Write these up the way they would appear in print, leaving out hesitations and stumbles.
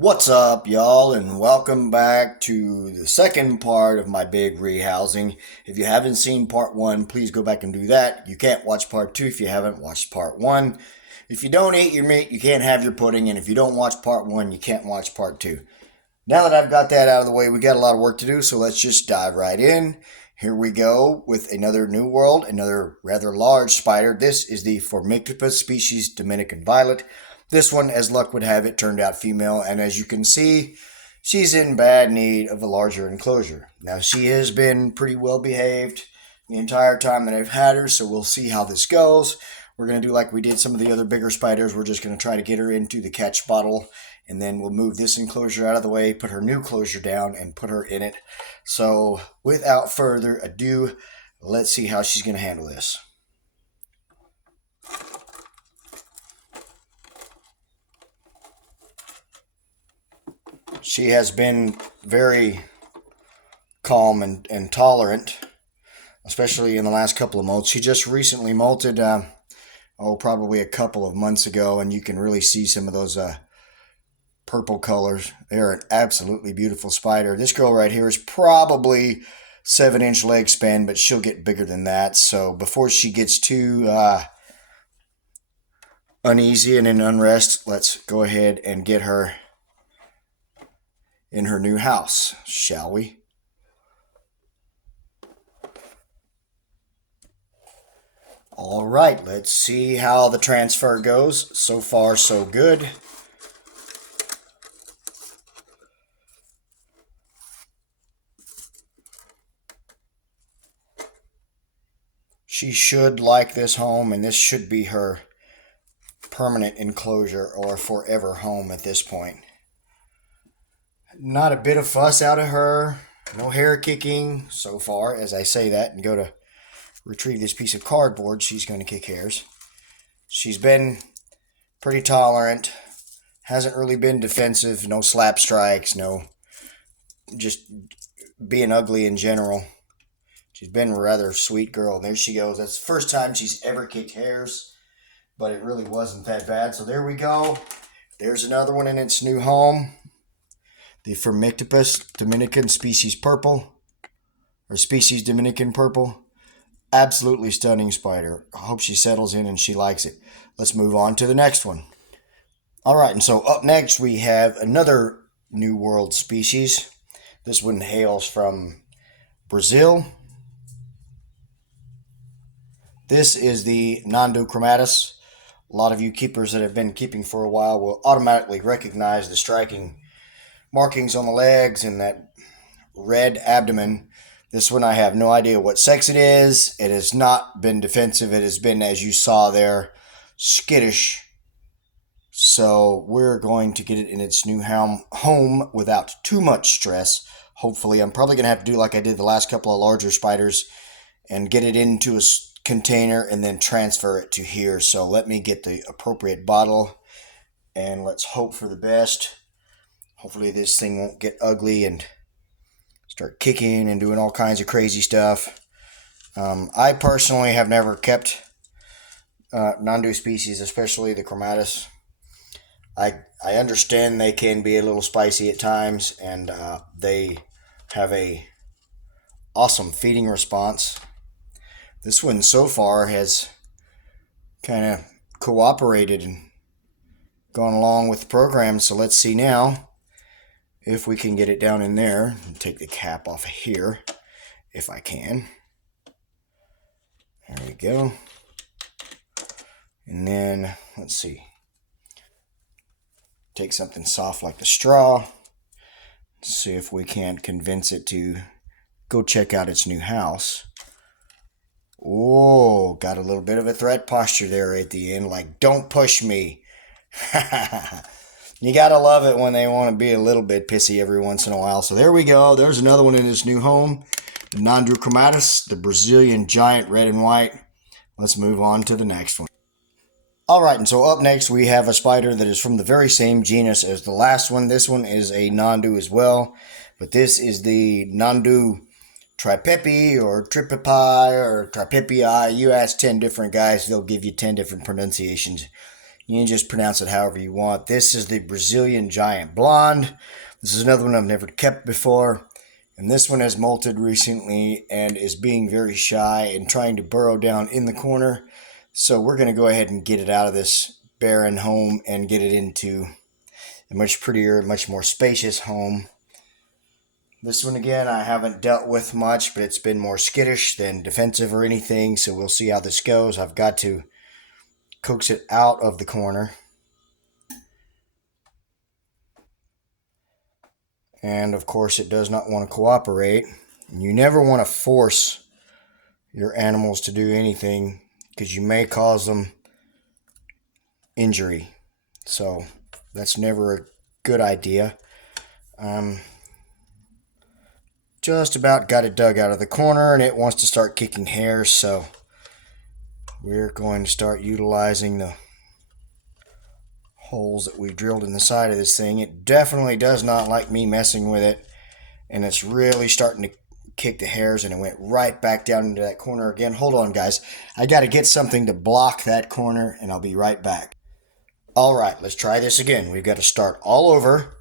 What's up, y'all, and welcome back to the second part of my big rehousing. If you haven't seen part one, please go back and do that. You can't watch part two if you haven't watched part one. If you don't eat your meat, you can't have your pudding, and if you don't watch part one, you can't watch part two. Now that I've got that out of the way, we got a lot of work to do, so let's just dive right in. Here we go with another new world, another rather large spider. This is the Formictopus species Dominican violet. This one, as luck would have it, turned out female, and as you can see, she's in bad need of a larger enclosure. Now, she has been pretty well behaved the entire time that I've had her, so we'll see how this goes. We're going to do like we did some of the other bigger spiders. We're just going to try to get her into the catch bottle, and then we'll move this enclosure out of the way, put her new closure down, and put her in it. So, without further ado, let's see how she's going to handle this. She has been very calm and tolerant, especially in the last couple of molts. She just recently molted, probably a couple of months ago, and you can really see some of those purple colors. They're an absolutely beautiful spider. This girl right here is probably 7-inch leg span, but she'll get bigger than that. So before she gets too uneasy and in unrest, let's go ahead and get her in her new house, shall we? All right, let's see how the transfer goes. So far, so good. She should like this home, and this should be her permanent enclosure or forever home at this point. Not a bit of fuss out of her. No hair kicking so far. As I say that and go to retrieve this piece of cardboard, she's going to kick hairs. She's been pretty tolerant. Hasn't really been defensive. No slap strikes. No just being ugly in general. She's been a rather sweet girl. There she goes. That's the first time she's ever kicked hairs, but it really wasn't that bad. So there we go. There's another one in its new home. The Formictopus Dominican species purple, or species Dominican purple. Absolutely stunning spider. I hope she settles in and she likes it. Let's move on to the next one. All right, and so up next we have another New World species. This one hails from Brazil. This is the Nhandu chromatus. A lot of you keepers that have been keeping for a while will automatically recognize the striking markings on the legs and that red abdomen. This one I have no idea what sex it is. It has not been defensive. It has been, as you saw there, skittish. So we're going to get it in its new home without too much stress. Hopefully, I'm probably going to have to do like I did the last couple of larger spiders and get it into a container and then transfer it to here. So let me get the appropriate bottle and let's hope for the best. Hopefully this thing won't get ugly and start kicking and doing all kinds of crazy stuff. I personally have never kept Nhandu species, especially the chromatus. I understand they can be a little spicy at times, and they have a awesome feeding response. This one so far has kind of cooperated and gone along with the program, so let's see now if we can get it down in there. And take the cap off of here if I can. There we go. And then let's see, take something soft like the straw, see if we can't convince it to go check out its new house. Oh, got a little bit of a threat posture there at the end, like, don't push me. You gotta love it when they want to be a little bit pissy every once in a while. So there we go. There's another one in its new home. The Nhandu chromatus, the Brazilian giant red and white. Let's move on to the next one. All right, and so up next we have a spider that is from the very same genus as the last one. This one is a Nhandu as well, but this is the Nhandu tripepi or tripipi or tripepii. You ask 10 different guys, they'll give you 10 different pronunciations. You can just pronounce it however you want. This is the Brazilian Giant Blonde. This is another one I've never kept before. And this one has molted recently and is being very shy and trying to burrow down in the corner. So we're going to go ahead and get it out of this barren home and get it into a much prettier, much more spacious home. This one again I haven't dealt with much, but it's been more skittish than defensive or anything. So we'll see how this goes. I've got to coax it out of the corner. And of course it does not want to cooperate. You never want to force your animals to do anything because you may cause them injury. So that's never a good idea. Just about got it dug out of the corner and it wants to start kicking hairs, so we're going to start utilizing the holes that we've drilled in the side of this thing. It definitely does not like me messing with it, and it's really starting to kick the hairs, and it went right back down into that corner again. Hold on, guys. I got to get something to block that corner, and I'll be right back. All right, let's try this again. We've got to start all over.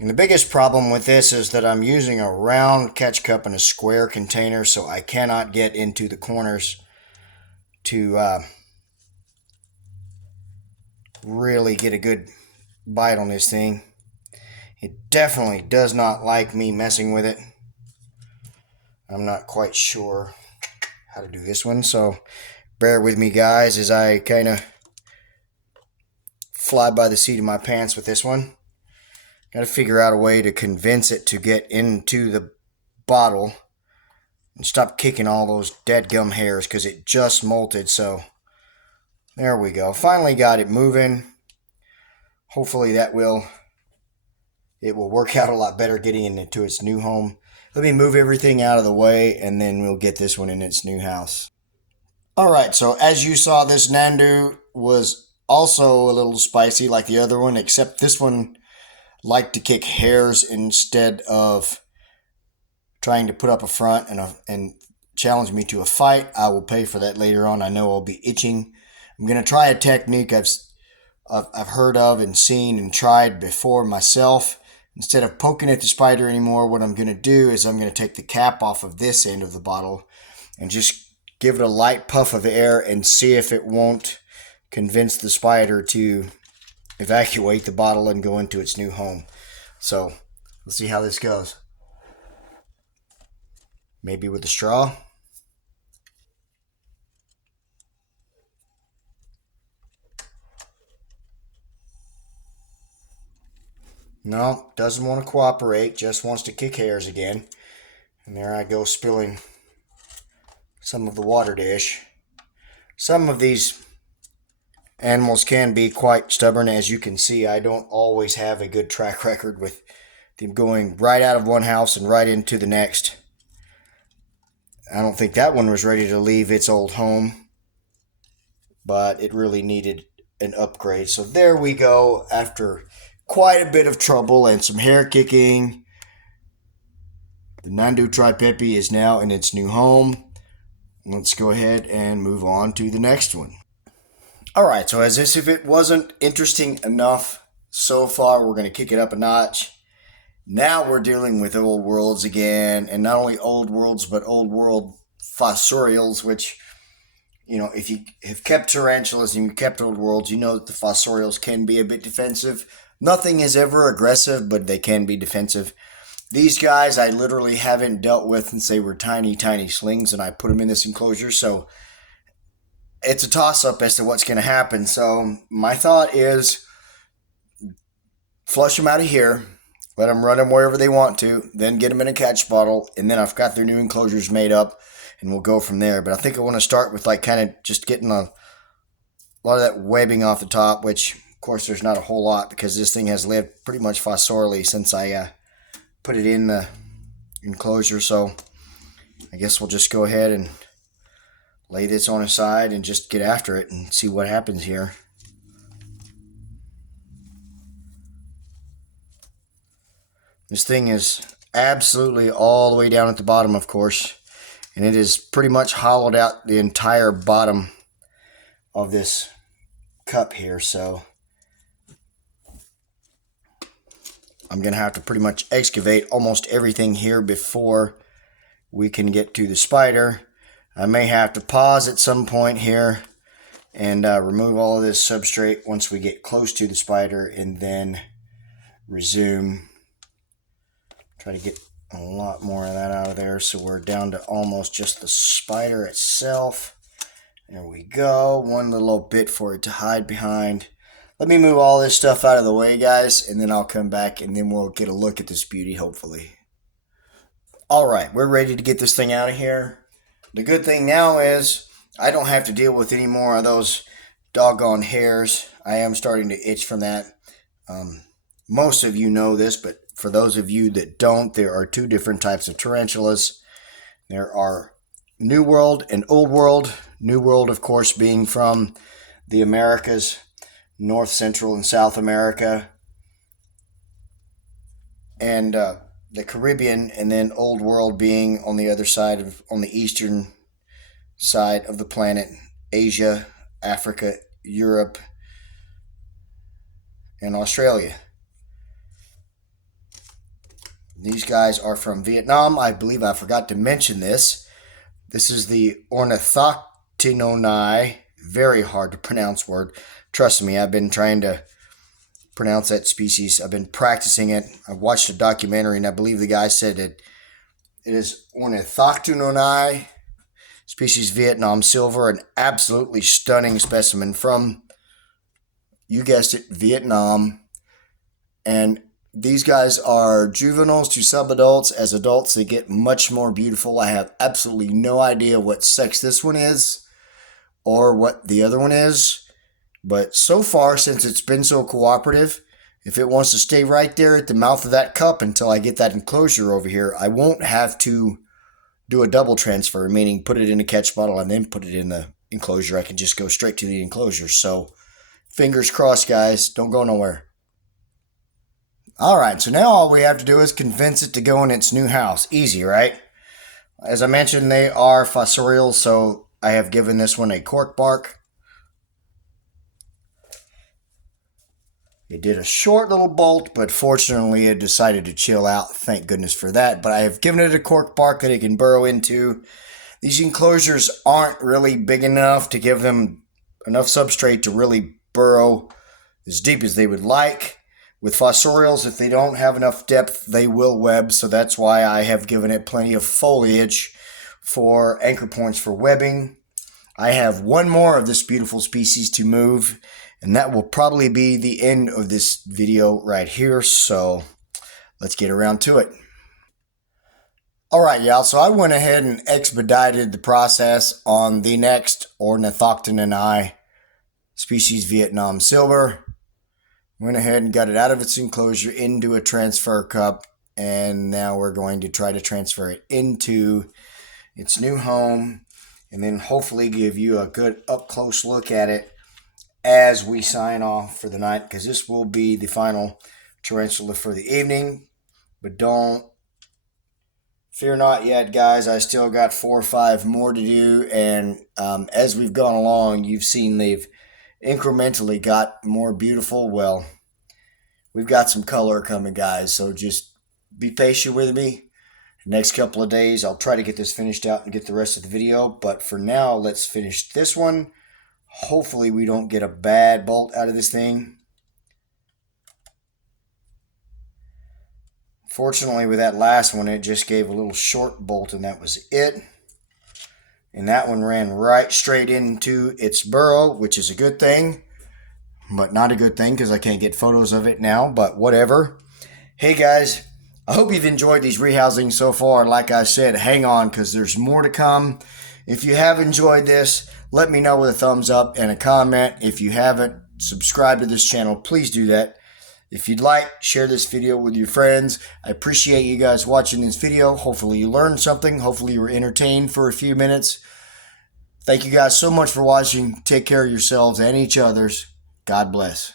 And the biggest problem with this is that I'm using a round catch cup in a square container, so I cannot get into the corners to really get a good bite on this thing. It definitely does not like me messing with it. I'm not quite sure how to do this one, so bear with me, guys, as I kind of fly by the seat of my pants with this one. Got to figure out a way to convince it to get into the bottle and stop kicking all those dead gum hairs because it just molted. So there we go. Finally got it moving. Hopefully it will work out a lot better getting into its new home. Let me move everything out of the way and then we'll get this one in its new house. All right, so as you saw, this Nandu was also a little spicy like the other one, except this one liked to kick hairs instead of trying to put up a front and challenge me to a fight. I will pay for that later on. I know I'll be itching. I'm going to try a technique I've heard of and seen and tried before myself. Instead of poking at the spider anymore, what I'm going to do is I'm going to take the cap off of this end of the bottle and just give it a light puff of air and see if it won't convince the spider to evacuate the bottle and go into its new home. So let's see how this goes. Maybe with a straw. No, doesn't want to cooperate, just wants to kick hairs again. And there I go, spilling some of the water dish. Some of these animals can be quite stubborn. As you can see, I don't always have a good track record with them going right out of one house and right into the next. I don't think that one was ready to leave its old home, but it really needed an upgrade. So there we go. After quite a bit of trouble and some hair kicking, the Nandu Tripepi is now in its new home. Let's go ahead and move on to the next one. All right, so as if it wasn't interesting enough so far, we're going to kick it up a notch. Now we're dealing with old worlds again, and not only old worlds, but old world fossorials, which, you know, if you have kept tarantulas and you kept old worlds, you know that the fossorials can be a bit defensive. Nothing is ever aggressive, but they can be defensive. These guys I literally haven't dealt with since they were tiny, tiny slings, and I put them in this enclosure, so it's a toss-up as to what's going to happen. So my thought is flush them out of here, let them run them wherever they want to, then get them in a catch bottle, and then I've got their new enclosures made up, and we'll go from there. But I think I want to start with like kind of just getting a lot of that webbing off the top, which of course there's not a whole lot because this thing has lived pretty much fossorially since I put it in the enclosure. So I guess we'll just go ahead and lay this on its side and just get after it and see what happens here. This thing is absolutely all the way down at the bottom, of course, and it is pretty much hollowed out the entire bottom of this cup here, so I'm going to have to pretty much excavate almost everything here before we can get to the spider. I may have to pause at some point here and remove all of this substrate once we get close to the spider, and then resume. Try to get a lot more of that out of there, so we're down to almost just the spider itself. There we go. One little bit for it to hide behind. Let me move all this stuff out of the way, guys, and then I'll come back and then we'll get a look at this beauty, hopefully. All right, we're ready to get this thing out of here. The good thing now is I don't have to deal with any more of those doggone hairs. I am starting to itch from that. Most of you know this, but for those of you that don't, there are two different types of tarantulas. There are New World and Old World. New World, of course, being from the Americas, North, Central, and South America, and the Caribbean, and then Old World being on the other side on the eastern side of the planet, Asia, Africa, Europe, and Australia. These guys are from Vietnam. I believe I forgot to mention this. This is the Ornithoctinonii. Very hard to pronounce word. Trust me, I've been trying to pronounce that species. I've been practicing it. I watched a documentary, and I believe the guy said it is Ornithoctinonii, species Vietnam silver, an absolutely stunning specimen from, you guessed it, Vietnam. And these guys are juveniles to subadults. As adults, they get much more beautiful. I have absolutely no idea what sex this one is or what the other one is. But so far, since it's been so cooperative, if it wants to stay right there at the mouth of that cup until I get that enclosure over here, I won't have to do a double transfer, meaning put it in a catch bottle and then put it in the enclosure. I can just go straight to the enclosure. So fingers crossed, guys. Don't go nowhere. All right, so now all we have to do is convince it to go in its new house. Easy, right? As I mentioned, they are fossorial, so I have given this one a cork bark. It did a short little bolt, but fortunately it decided to chill out. Thank goodness for that. But I have given it a cork bark that it can burrow into. These enclosures aren't really big enough to give them enough substrate to really burrow as deep as they would like. With fossorials, if they don't have enough depth, they will web. So that's why I have given it plenty of foliage for anchor points for webbing. I have one more of this beautiful species to move, and that will probably be the end of this video right here. So let's get around to it. All right, y'all. So I went ahead and expedited the process on the next Ornithoctinonii species Vietnam silver. Went ahead and got it out of its enclosure into a transfer cup, and now we're going to try to transfer it into its new home, and then hopefully give you a good up-close look at it as we sign off for the night, because this will be the final tarantula for the evening. But don't fear not yet, guys. I still got 4 or 5 more to do, and as we've gone along, you've seen they've incrementally got more beautiful. Well, we've got some color coming, guys, so just be patient with me. Next couple of days, I'll try to get this finished out and get the rest of the video, but for now, let's finish this one. Hopefully we don't get a bad bolt out of this thing. Fortunately, with that last one, it just gave a little short bolt, and that was it. And that one ran right straight into its burrow, which is a good thing, but not a good thing because I can't get photos of it now, but whatever. Hey guys, I hope you've enjoyed these rehousings so far. Like I said, hang on because there's more to come. If you have enjoyed this, let me know with a thumbs up and a comment. If you haven't subscribed to this channel, please do that. If you'd like, share this video with your friends. I appreciate you guys watching this video. Hopefully you learned something. Hopefully you were entertained for a few minutes. Thank you guys so much for watching. Take care of yourselves and each other's. God bless.